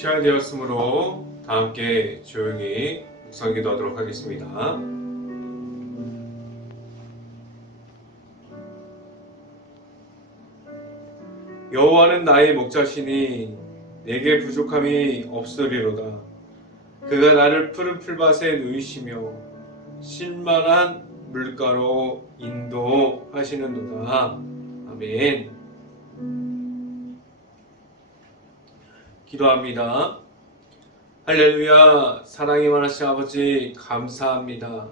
시간이 되었으므로 다 함께 조용히 묵상 기도하도록 하겠습니다. 여호와는 나의 목자시니 내게 부족함이 없으리로다. 그가 나를 푸른 풀밭에 누이시며 쉴만한 물가로 인도하시는도다. 아멘. 기도합니다. 할렐루야. 사랑이 많으신 아버지 감사합니다.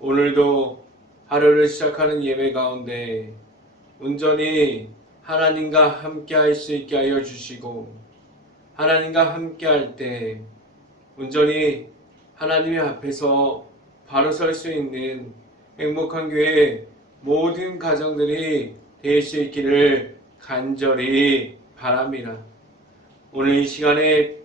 오늘도 하루를 시작하는 예배 가운데 온전히 하나님과 함께 할 수 있게 하여 주시고, 하나님과 함께 할 때 온전히 하나님의 앞에서 바로 설 수 있는 행복한 교회 모든 가정들이 될 수 있기를 간절히 바랍니다. 오늘 이 시간에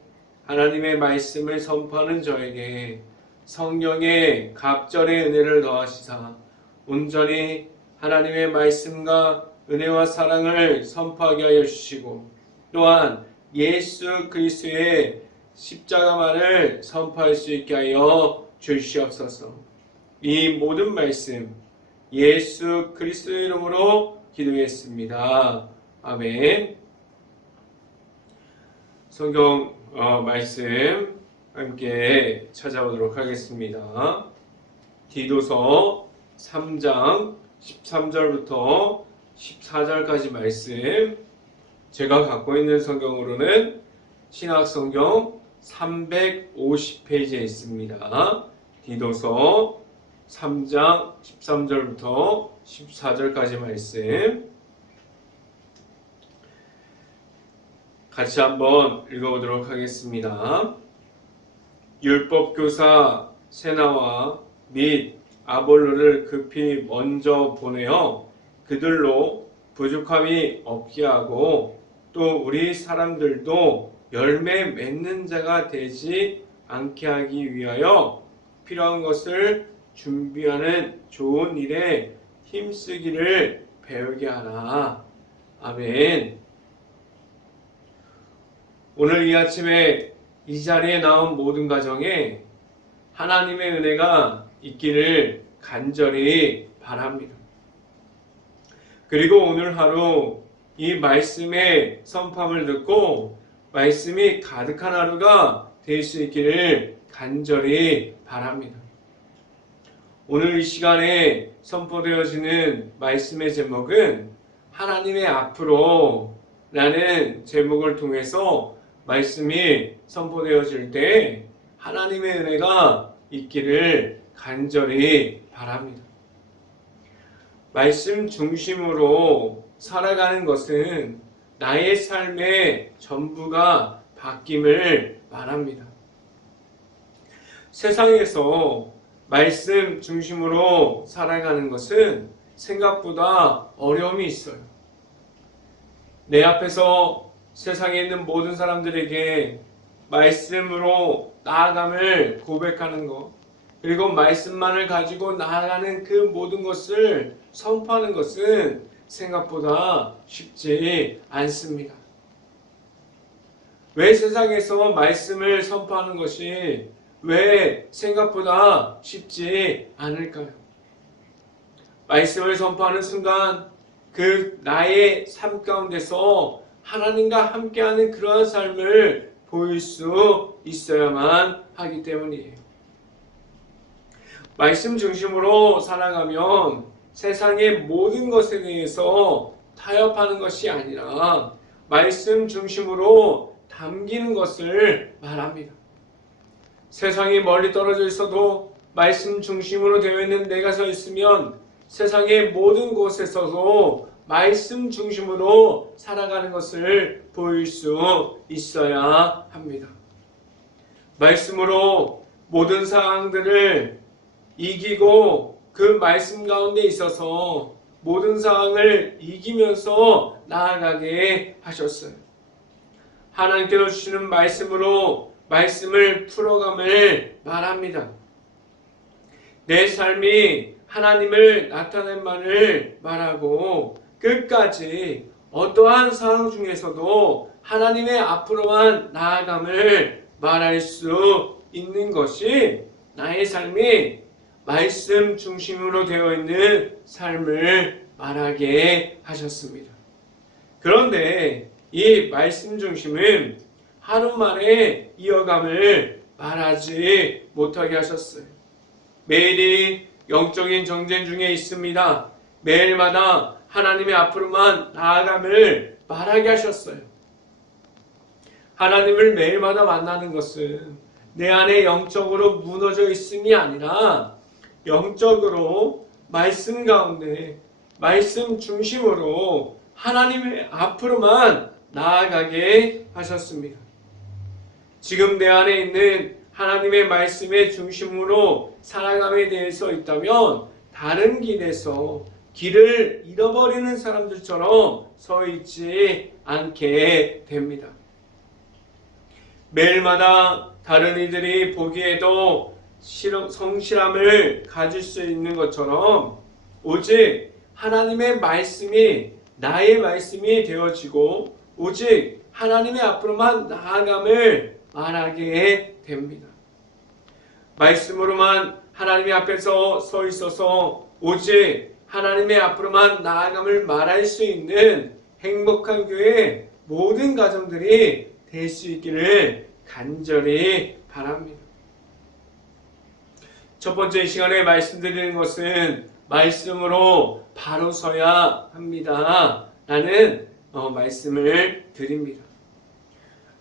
하나님의 말씀을 선포하는 저에게 성령의 갑절의 은혜를 더하시사 온전히 하나님의 말씀과 은혜와 사랑을 선포하게 하여 주시고, 또한 예수 그리스도의 십자가만을 선포할 수 있게 하여 주시옵소서. 이 모든 말씀 예수 그리스도의 이름으로 기도했습니다. 아멘. 성경 말씀 함께 찾아보도록 하겠습니다. 디도서 3장 13절부터 14절까지 말씀, 제가 갖고 있는 성경으로는 신약성경 350페이지에 있습니다. 디도서 3장 13절부터 14절까지 말씀 같이 한번 읽어보도록 하겠습니다. 율법교사 세나와 및 아볼로를 급히 먼저 보내어 그들로 부족함이 없게 하고, 또 우리 사람들도 열매 맺는 자가 되지 않게 하기 위하여 필요한 것을 준비하는 좋은 일에 힘쓰기를 배우게 하라. 아멘. 오늘 이 아침에 이 자리에 나온 모든 가정에 하나님의 은혜가 있기를 간절히 바랍니다. 그리고 오늘 하루 이 말씀의 선포함을 듣고 말씀이 가득한 하루가 될 수 있기를 간절히 바랍니다. 오늘 이 시간에 선포되어지는 말씀의 제목은 하나님의 앞으로 라는 제목을 통해서 말씀이 선포되어질 때 하나님의 은혜가 있기를 간절히 바랍니다. 말씀 중심으로 살아가는 것은 나의 삶의 전부가 바뀜을 말합니다. 세상에서 말씀 중심으로 살아가는 것은 생각보다 어려움이 있어요. 내 앞에서 세상에 있는 모든 사람들에게 말씀으로 나아감을 고백하는 것, 그리고 말씀만을 가지고 나아가는 그 모든 것을 선포하는 것은 생각보다 쉽지 않습니다. 왜 세상에서 말씀을 선포하는 것이 왜 생각보다 쉽지 않을까요? 말씀을 선포하는 순간 그 나의 삶 가운데서 하나님과 함께하는 그러한 삶을 보일 수 있어야만 하기 때문이에요. 말씀 중심으로 살아가면 세상의 모든 것에 대해서 타협하는 것이 아니라 말씀 중심으로 담기는 것을 말합니다. 세상이 멀리 떨어져 있어도 말씀 중심으로 되어 있는 내가 서 있으면 세상의 모든 곳에서도 말씀 중심으로 살아가는 것을 보일 수 있어야 합니다. 말씀으로 모든 상황들을 이기고 그 말씀 가운데 있어서 모든 상황을 이기면서 나아가게 하셨어요. 하나님께서 주시는 말씀으로 말씀을 풀어감을 말합니다. 내 삶이 하나님을 나타낸만을 말하고 끝까지 어떠한 상황 중에서도 하나님의 앞으로만 나아감을 말할 수 있는 것이 나의 삶이 말씀 중심으로 되어 있는 삶을 말하게 하셨습니다. 그런데 이 말씀 중심은 하루 만에 이어감을 말하지 못하게 하셨어요. 매일이 영적인 전쟁 중에 있습니다. 매일마다 하나님의 앞으로만 나아감을 말하게 하셨어요. 하나님을 매일마다 만나는 것은 내 안에 영적으로 무너져 있음이 아니라 영적으로 말씀 가운데 말씀 중심으로 하나님의 앞으로만 나아가게 하셨습니다. 지금 내 안에 있는 하나님의 말씀의 중심으로 살아감에 대해서 있다면 다른 길에서 길을 잃어버리는 사람들처럼 서 있지 않게 됩니다. 매일마다 다른 이들이 보기에도 성실함을 가질 수 있는 것처럼 오직 하나님의 말씀이 나의 말씀이 되어지고 오직 하나님의 앞으로만 나아감을 말하게 됩니다. 말씀으로만 하나님의 앞에서 서 있어서 오직 하나님의 앞으로만 나아감을 말할 수 있는 행복한 교회 모든 가정들이 될 수 있기를 간절히 바랍니다. 첫 번째 시간에 말씀드리는 것은 말씀으로 바로 서야 합니다. 라는 말씀을 드립니다.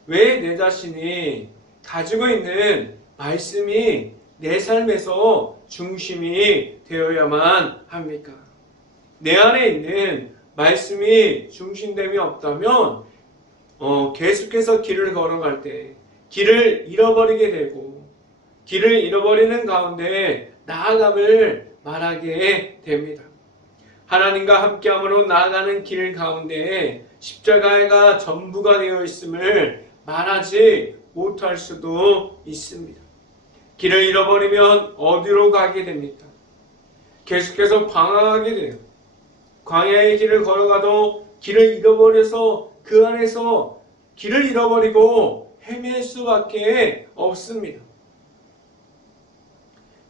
왜 내 자신이 가지고 있는 말씀이 내 삶에서 중심이 되어야만 합니까? 내 안에 있는 말씀이 중심됨이 없다면 계속해서 길을 걸어갈 때 길을 잃어버리게 되고 길을 잃어버리는 가운데 나아감을 말하게 됩니다. 하나님과 함께함으로 나아가는 길 가운데 십자가가 전부가 되어 있음을 말하지 못할 수도 있습니다. 길을 잃어버리면 어디로 가게 됩니까? 계속해서 방황하게 돼요. 광야의 길을 걸어가도 길을 잃어버려서 그 안에서 길을 잃어버리고 헤맬 수밖에 없습니다.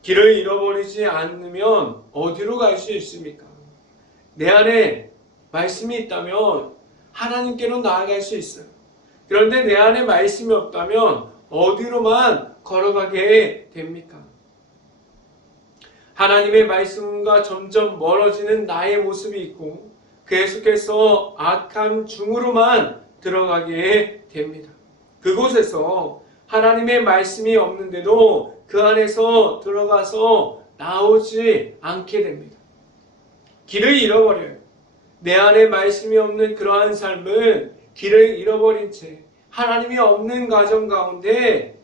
길을 잃어버리지 않으면 어디로 갈 수 있습니까? 내 안에 말씀이 있다면 하나님께로 나아갈 수 있어요. 그런데 내 안에 말씀이 없다면 어디로만 걸어가게 됩니까? 하나님의 말씀과 점점 멀어지는 나의 모습이 있고 계속해서 악한 중으로만 들어가게 됩니다. 그곳에서 하나님의 말씀이 없는데도 그 안에서 들어가서 나오지 않게 됩니다. 길을 잃어버려요. 내 안에 말씀이 없는 그러한 삶은 길을 잃어버린 채 하나님이 없는 가정 가운데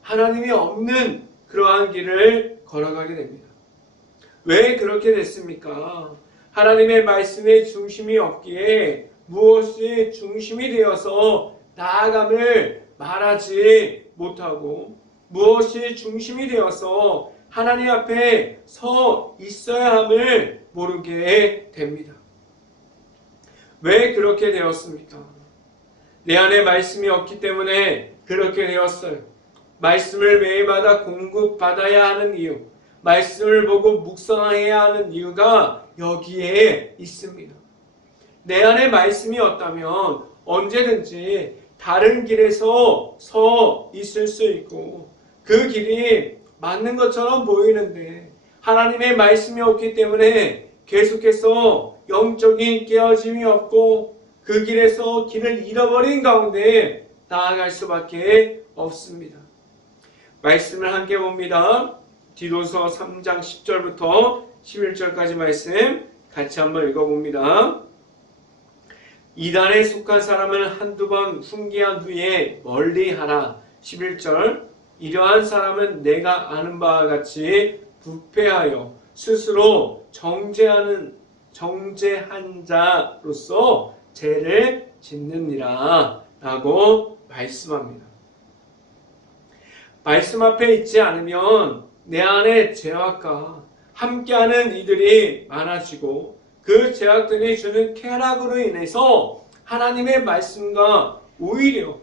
하나님이 없는 그러한 길을 걸어가게 됩니다. 왜 그렇게 됐습니까? 하나님의 말씀의 중심이 없기에 무엇이 중심이 되어서 나아감을 말하지 못하고 무엇이 중심이 되어서 하나님 앞에 서 있어야 함을 모르게 됩니다. 왜 그렇게 되었습니까? 내 안에 말씀이 없기 때문에 그렇게 되었어요. 말씀을 매일마다 공급받아야 하는 이유, 말씀을 보고 묵상해야 하는 이유가 여기에 있습니다. 내 안에 말씀이 없다면 언제든지 다른 길에서 서 있을 수 있고 그 길이 맞는 것처럼 보이는데 하나님의 말씀이 없기 때문에 계속해서 영적인 깨어짐이 없고 그 길에서 길을 잃어버린 가운데 나아갈 수밖에 없습니다. 말씀을 함께 봅니다. 디도서 3장 10절부터 11절까지 말씀 같이 한번 읽어봅니다. 이단에 속한 사람을 한두 번 훈계한 후에 멀리하라. 11절 이러한 사람은 내가 아는 바와 같이 부패하여 스스로 정죄한 자로서 죄를 짓느니라 라고 말씀합니다. 말씀 앞에 있지 않으면 내 안에 죄악과 함께하는 이들이 많아지고 그 죄악들이 주는 쾌락으로 인해서 하나님의 말씀과 오히려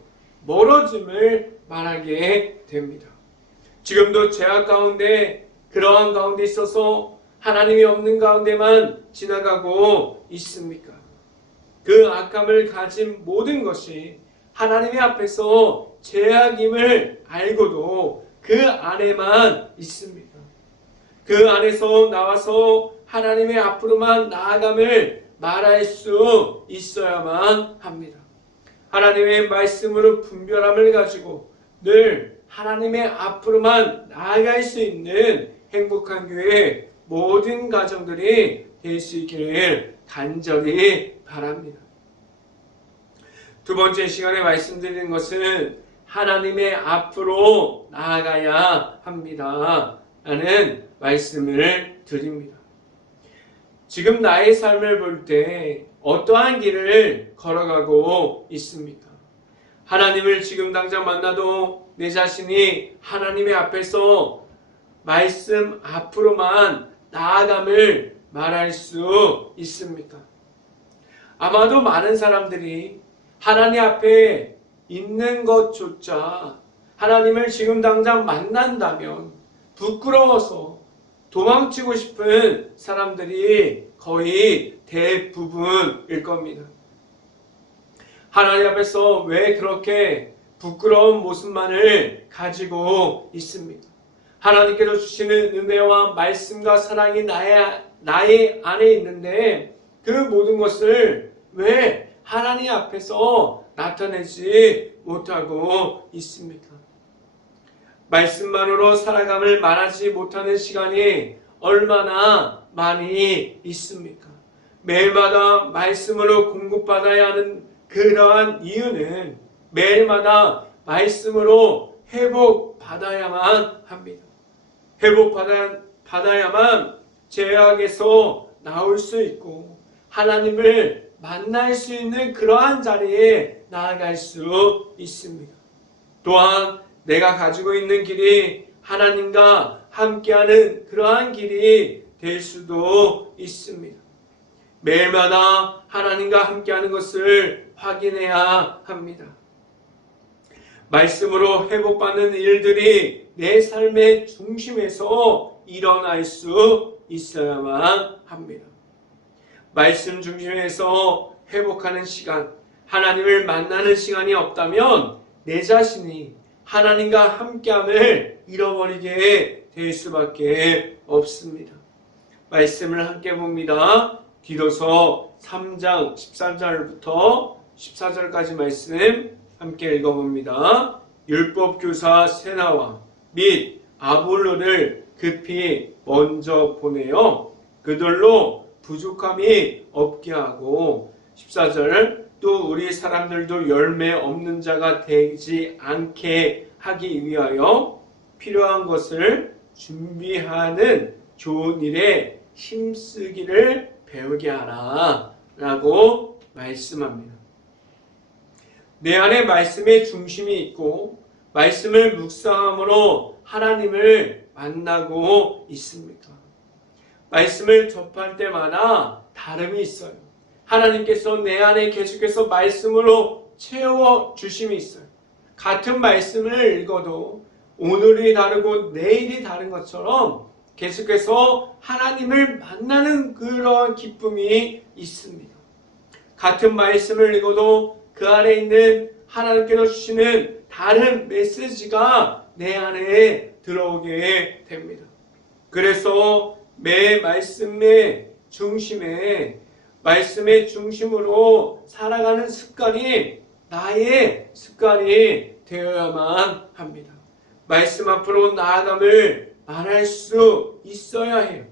멀어짐을 말하게 됩니다. 지금도 죄악 가운데, 그러한 가운데 있어서 하나님이 없는 가운데만 지나가고 있습니까? 그 악함을 가진 모든 것이 하나님의 앞에서 죄악임을 알고도 그 안에만 있습니다. 그 안에서 나와서 하나님의 앞으로만 나아감을 말할 수 있어야만 합니다. 하나님의 말씀으로 분별함을 가지고 늘 하나님의 앞으로만 나아갈 수 있는 행복한 교회 모든 가정들이 될 수 있기를 간절히 바랍니다. 두 번째 시간에 말씀드리는 것은 하나님의 앞으로 나아가야 합니다 라는 말씀을 드립니다. 지금 나의 삶을 볼 때 어떠한 길을 걸어가고 있습니까? 하나님을 지금 당장 만나도 내 자신이 하나님의 앞에서 말씀 앞으로만 나아감을 말할 수 있습니까? 아마도 많은 사람들이 하나님 앞에 있는 것조차 하나님을 지금 당장 만난다면 부끄러워서 도망치고 싶은 사람들이 거의 대부분일 겁니다. 하나님 앞에서 왜 그렇게 부끄러운 모습만을 가지고 있습니까? 하나님께서 주시는 은혜와 말씀과 사랑이 나의 안에 있는데 그 모든 것을 왜 하나님 앞에서 나타내지 못하고 있습니까? 말씀만으로 살아감을 말하지 못하는 시간이 얼마나 많이 있습니까? 매일마다 말씀으로 공급받아야 하는 그러한 이유는 매일마다 말씀으로 회복받아야만 합니다. 회복받아야만 죄악에서 나올 수 있고 하나님을 만날 수 있는 그러한 자리에 나아갈 수 있습니다. 또한 내가 가지고 있는 길이 하나님과 함께하는 그러한 길이 될 수도 있습니다. 매일마다 하나님과 함께하는 것을 확인해야 합니다. 말씀으로 회복받는 일들이 내 삶의 중심에서 일어날 수 있어야만 합니다. 말씀 중심에서 회복하는 시간, 하나님을 만나는 시간이 없다면 내 자신이 하나님과 함께함을 잃어버리게 될 수밖에 없습니다. 말씀을 함께 봅니다. 디도서 3장 13절부터 14절까지 말씀 함께 읽어봅니다. 율법교사 세나와 및 아볼로를 급히 먼저 보내어 그들로 부족함이 없게 하고 14절 또 우리 사람들도 열매 없는 자가 되지 않게 하기 위하여 필요한 것을 준비하는 좋은 일에 힘쓰기를 배우게 하라 라고 말씀합니다. 내 안에 말씀의 중심이 있고 말씀을 묵상함으로 하나님을 만나고 있습니까? 말씀을 접할 때마다 다름이 있어요. 하나님께서 내 안에 계속해서 말씀으로 채워주심이 있어요. 같은 말씀을 읽어도 오늘이 다르고 내일이 다른 것처럼 계속해서 하나님을 만나는 그런 기쁨이 있습니다. 같은 말씀을 읽어도 그 안에 있는 하나님께서 주시는 다른 메시지가 내 안에 들어오게 됩니다. 그래서 매 말씀의 중심에 말씀의 중심으로 살아가는 습관이 나의 습관이 되어야만 합니다. 말씀 앞으로 나아감을 말할 수 있어야 해요.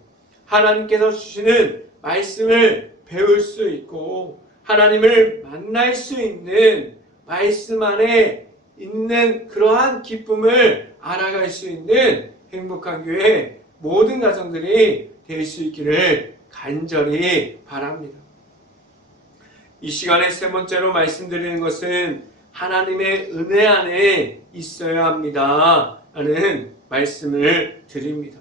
하나님께서 주시는 말씀을 배울 수 있고 하나님을 만날 수 있는 말씀 안에 있는 그러한 기쁨을 알아갈 수 있는 행복한 교회 모든 가정들이 될 수 있기를 간절히 바랍니다. 이 시간에 세 번째로 말씀드리는 것은 하나님의 은혜 안에 있어야 합니다 라는 말씀을 드립니다.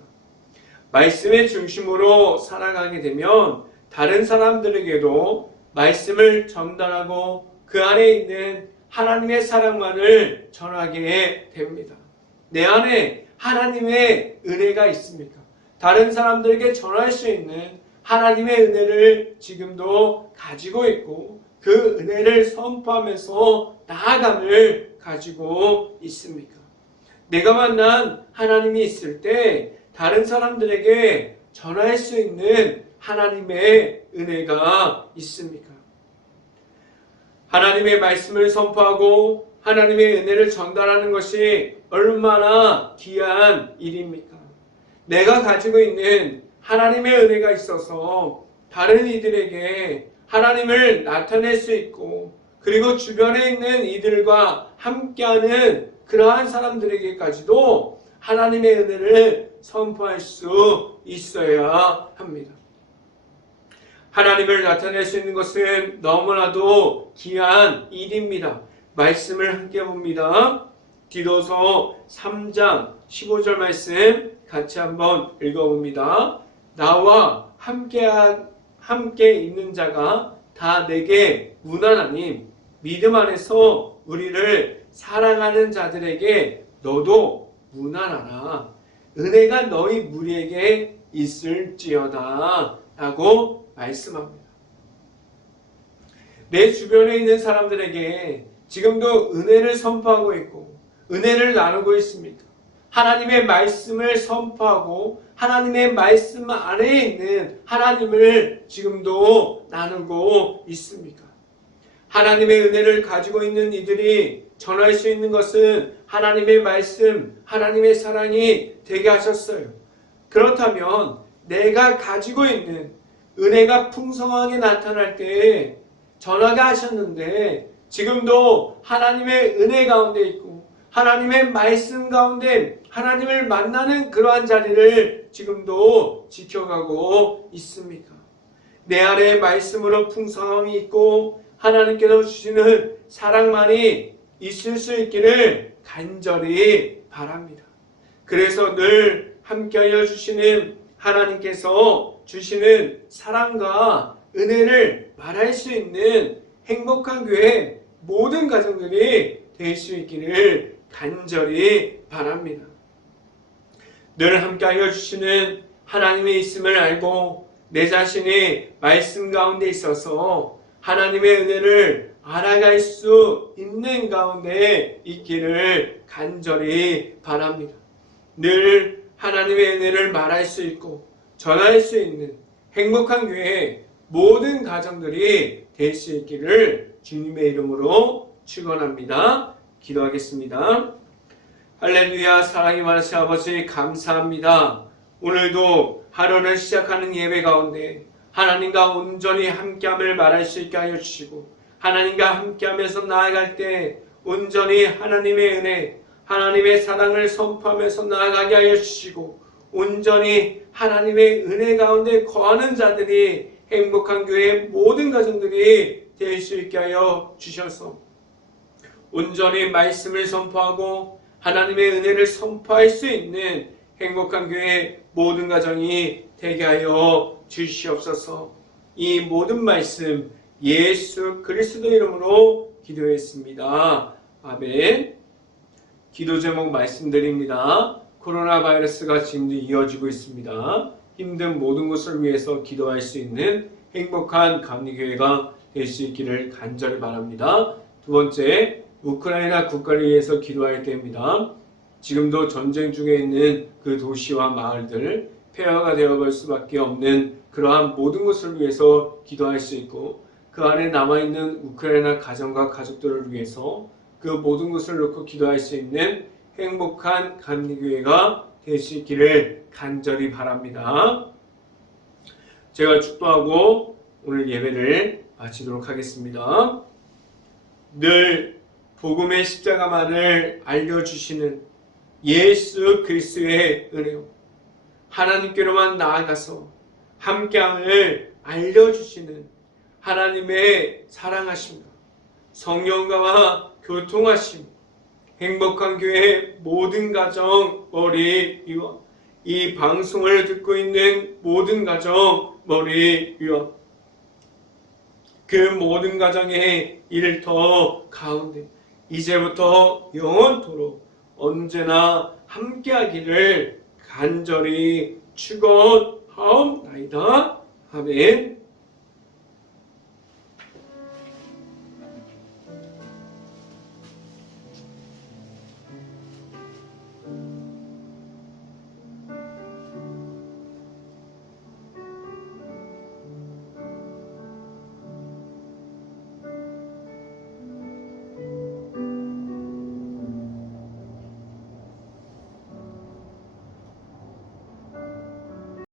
말씀의 중심으로 살아가게 되면 다른 사람들에게도 말씀을 전달하고 그 안에 있는 하나님의 사랑만을 전하게 됩니다. 내 안에 하나님의 은혜가 있습니까? 다른 사람들에게 전할 수 있는 하나님의 은혜를 지금도 가지고 있고 그 은혜를 선포하면서 나아감을 가지고 있습니까? 내가 만난 하나님이 있을 때 다른 사람들에게 전할 수 있는 하나님의 은혜가 있습니까? 하나님의 말씀을 선포하고 하나님의 은혜를 전달하는 것이 얼마나 귀한 일입니까? 내가 가지고 있는 하나님의 은혜가 있어서 다른 이들에게 하나님을 나타낼 수 있고 그리고 주변에 있는 이들과 함께하는 그러한 사람들에게까지도 하나님의 은혜를 선포할 수 있어야 합니다. 하나님을 나타낼 수 있는 것은 너무나도 귀한 일입니다. 말씀을 함께 봅니다. 디도서 3장 15절 말씀 같이 한번 읽어봅니다. 나와 함께 있는 자가 다 내게 무난하니 믿음 안에서 우리를 사랑하는 자들에게 너도 무난하라. 은혜가 너희 무리에게 있을지어다 라고 말씀합니다. 내 주변에 있는 사람들에게 지금도 은혜를 선포하고 있고 은혜를 나누고 있습니까? 하나님의 말씀을 선포하고 하나님의 말씀 안에 있는 하나님을 지금도 나누고 있습니까? 하나님의 은혜를 가지고 있는 이들이 전할 수 있는 것은 하나님의 말씀, 하나님의 사랑이 되게 하셨어요. 그렇다면 내가 가지고 있는 은혜가 풍성하게 나타날 때 전하게 하셨는데 지금도 하나님의 은혜 가운데 있고 하나님의 말씀 가운데 하나님을 만나는 그러한 자리를 지금도 지켜가고 있습니까? 내 안에 말씀으로 풍성함이 있고 하나님께서 주시는 사랑만이 있을 수 있기를 간절히 바랍니다. 그래서 늘 함께하여 주시는 하나님께서 주시는 사랑과 은혜를 말할 수 있는 행복한 교회 모든 가정들이 될 수 있기를 간절히 바랍니다. 늘 함께하여 주시는 하나님의 있음을 알고 내 자신이 말씀 가운데 있어서 하나님의 은혜를 알아갈 수 있는 가운데 있기를 간절히 바랍니다. 늘 하나님의 은혜를 말할 수 있고 전할 수 있는 행복한 교회 모든 가정들이 될 수 있기를 주님의 이름으로 축원합니다. 기도하겠습니다. 할렐루야. 사랑이 많으신 아버지 감사합니다. 오늘도 하루를 시작하는 예배 가운데 하나님과 온전히 함께함을 말할 수 있게 하여 주시고 하나님과 함께하면서 나아갈 때 온전히 하나님의 은혜, 하나님의 사랑을 선포하면서 나아가게 하여 주시고 온전히 하나님의 은혜 가운데 거하는 자들이 행복한 교회의 모든 가정들이 될 수 있게 하여 주셔서 온전히 말씀을 선포하고 하나님의 은혜를 선포할 수 있는 행복한 교회의 모든 가정이 되게 하여 주시옵소서. 이 모든 말씀 예수 그리스도 이름으로 기도했습니다. 아멘. 기도 제목 말씀드립니다. 코로나 바이러스가 지금도 이어지고 있습니다. 힘든 모든 것을 위해서 기도할 수 있는 행복한 감리교회가 될 수 있기를 간절히 바랍니다. 두 번째, 우크라이나 국가를 위해서 기도할 때입니다. 지금도 전쟁 중에 있는 그 도시와 마을들, 폐허가 되어볼 수밖에 없는 그러한 모든 것을 위해서 기도할 수 있고 그 안에 남아있는 우크라이나 가정과 가족들을 위해서 그 모든 것을 놓고 기도할 수 있는 행복한 감리교회가 될 수 있기를 간절히 바랍니다. 제가 축도하고 오늘 예배를 마치도록 하겠습니다. 늘 복음의 십자가만을 알려주시는 예수 그리스도의 은혜요 하나님께로만 나아가서 함께함을 알려주시는 하나님의 사랑하심과 성령과 교통하심 행복한 교회 모든 가정 머리 위와 이 방송을 듣고 있는 모든 가정 머리 위와 그 모든 가정의 일터 가운데 이제부터 영원토록 언제나 함께하기를 간절히 축원하옵나이다. 아멘.